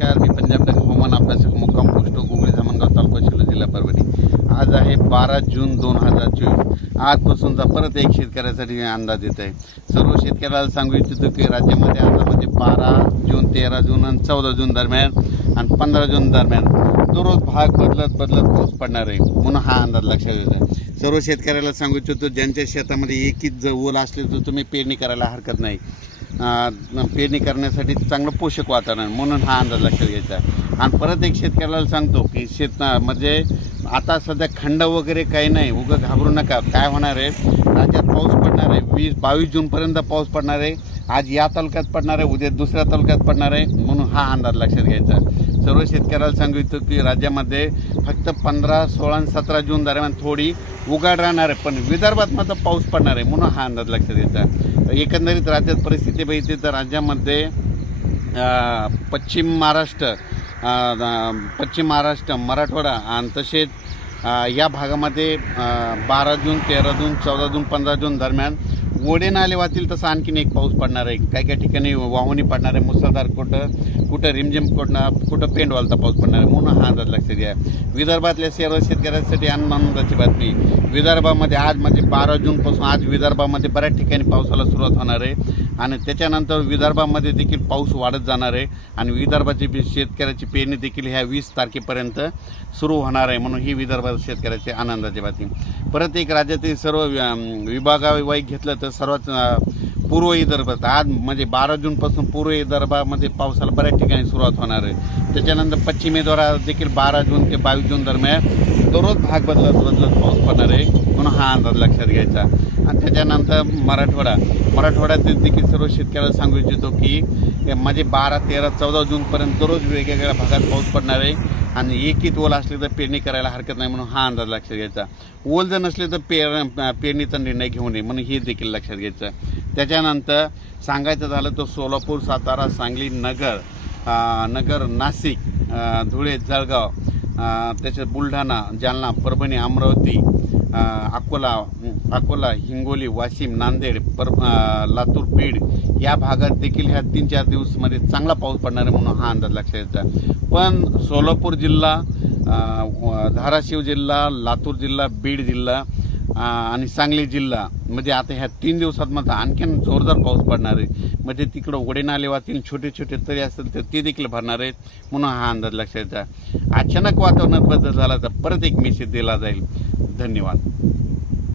नमस्कार, मी पंजाब डक हवामान अभ्यासक मुक्काम पोस्ट गुगळी धामणगाव तालुका शिल्लोड जिल्हा परभणी। आज आहे 12 जून 2024। आजपासूनचा परत एक शेतकऱ्यासाठी अंदाज येत आहे। सर्व शेतकऱ्याला सांगू इच्छितो की राज्यामध्ये आता 12 जून 13 जून आणि 14 जून दरम्यान आणि 15 जून दरम्यान दररोज भाग बदलत पाऊस पडणार आहे, म्हणून हा अंदाज लक्षात येत आहे। सर्व शेतकऱ्याला सांगू इच्छितो ज्यांच्या शेतामध्ये एकच ओल असले तर तुम्ही पेरणी करायला हरकत नाही। पेरणी करण्यासाठी चांगलं पोषक वातावरण, म्हणून हा अंदाज लक्षात घ्यायचा। आणि परत एक शेतकऱ्याला सांगतो की म्हणजे आता सध्या खंड वगैरे काही नाही, उगं घाबरू नका। काय होणार आहे, राज्यात पाऊस पडणार आहे, 20-22 जूनपर्यंत पाऊस पडणार आहे। आज या तालुक्यात पडणार आहे, उद्या दुसऱ्या तालुक्यात पडणार आहे, म्हणून हा अंदाज लक्षात घ्यायचा। सर्व शेतकऱ्याला सांगितलं की राज्यामध्ये फक्त 15, 16 आणि 17 जून दरम्यान थोडी उघाड राहणार आहे, पण विदर्भात मात्र पाऊस पडणार आहे, म्हणून हा अंदाज लक्षात घ्यायचा। एकंदरीत राज्यात परिस्थिती बघितली तर राज्यामध्ये पश्चिम महाराष्ट्र, मराठवाडा आणि तसेच या भागामध्ये 12 जून 13 जून 14 जून 15 जून दरम्यान ओढे नाले वाहतील तसं आणखीन एक पाऊस पडणार आहे। काही ठिकाणी वाहुणी पडणार आहे, मुसळधार, कुठं रिमझिम, कुठं पेंडवालता पाऊस पडणार आहे, म्हणून हा अंदाज लक्षात घ्या। विदर्भातल्या सर्व शेतकऱ्यांसाठी आनंदाची बातमी, विदर्भामध्ये आज म्हणजे 12 जूनपासून आज विदर्भामध्ये बऱ्याच ठिकाणी पावसाला सुरुवात होणार आहे आणि त्याच्यानंतर विदर्भामध्ये देखील पाऊस वाढत जाणार आहे आणि विदर्भाची शेतकऱ्याची पेरणी देखील ह्या 20 तारखेपर्यंत सुरू होणार आहे, म्हणून ही विदर्भात शेतकऱ्याची आनंदाची बातमी। परत एक राज्यातील सर्व विभागावाईज घेतलं तर सर्वात पूर्व विदर्भात आज म्हणजे 12 जूनपासून पूर्व विदर्भामध्ये पावसाला बऱ्याच ठिकाणी सुरुवात होणार आहे। त्याच्यानंतर पश्चिम विदर्भात देखील 12 जून ते 22 जून दरम्यान दररोज भाग बदलत पाऊस पडणार आहे, म्हणून हा अंदाज लक्षात घ्यायचा। आणि त्याच्यानंतर मराठवाड्यात देखील सर्व शेतकऱ्याला सांगू इच्छितो की म्हणजे 12, 13, 14 जूनपर्यंत दररोज वेगवेगळ्या भागात पाऊस पडणार आहे आणि एकच ओल असले तर पेरणी करायला हरकत नाही, म्हणून हा अंदाज लक्षात घ्यायचा। ओल जर नसले तर पेरणीचा निर्णय घेऊ नये, म्हणून हे देखील लक्षात घ्यायचं। त्याच्यानंतर सांगायचं झालं तर सोलापूर, सातारा, सांगली, नगर, नाशिक, धुळे, जळगाव, त्याच्यात बुलढाणा, जालना, परभणी, अमरावती, अकोला, हिंगोली, वाशिम, नांदेड, लातूर, बीड या भागात देखील ह्या 3-4 दिवसामध्ये चांगला पाऊस पडणार आहे, म्हणून हा अंदाज लक्षात घ्यायचा। पण सोलापूर जिल्हा, धाराशिव जिल्हा, लातूर जिल्हा, बीड जिल्हा आणि सांगली जिल्हा म्हणजे आता ह्या 3 दिवसात मात्र आणखीन जोरदार पाऊस पडणार आहे, म्हणजे तिकडं ओढे नाले वाहतील, छोटे तरी असेल तर ते देखील भरणार आहेत, म्हणून हा अंदाज लक्षात घ्यायचा। अचानक वातावरणात बदल झाला तर परत एक मेसेज दिला जाईल। धन्यवाद।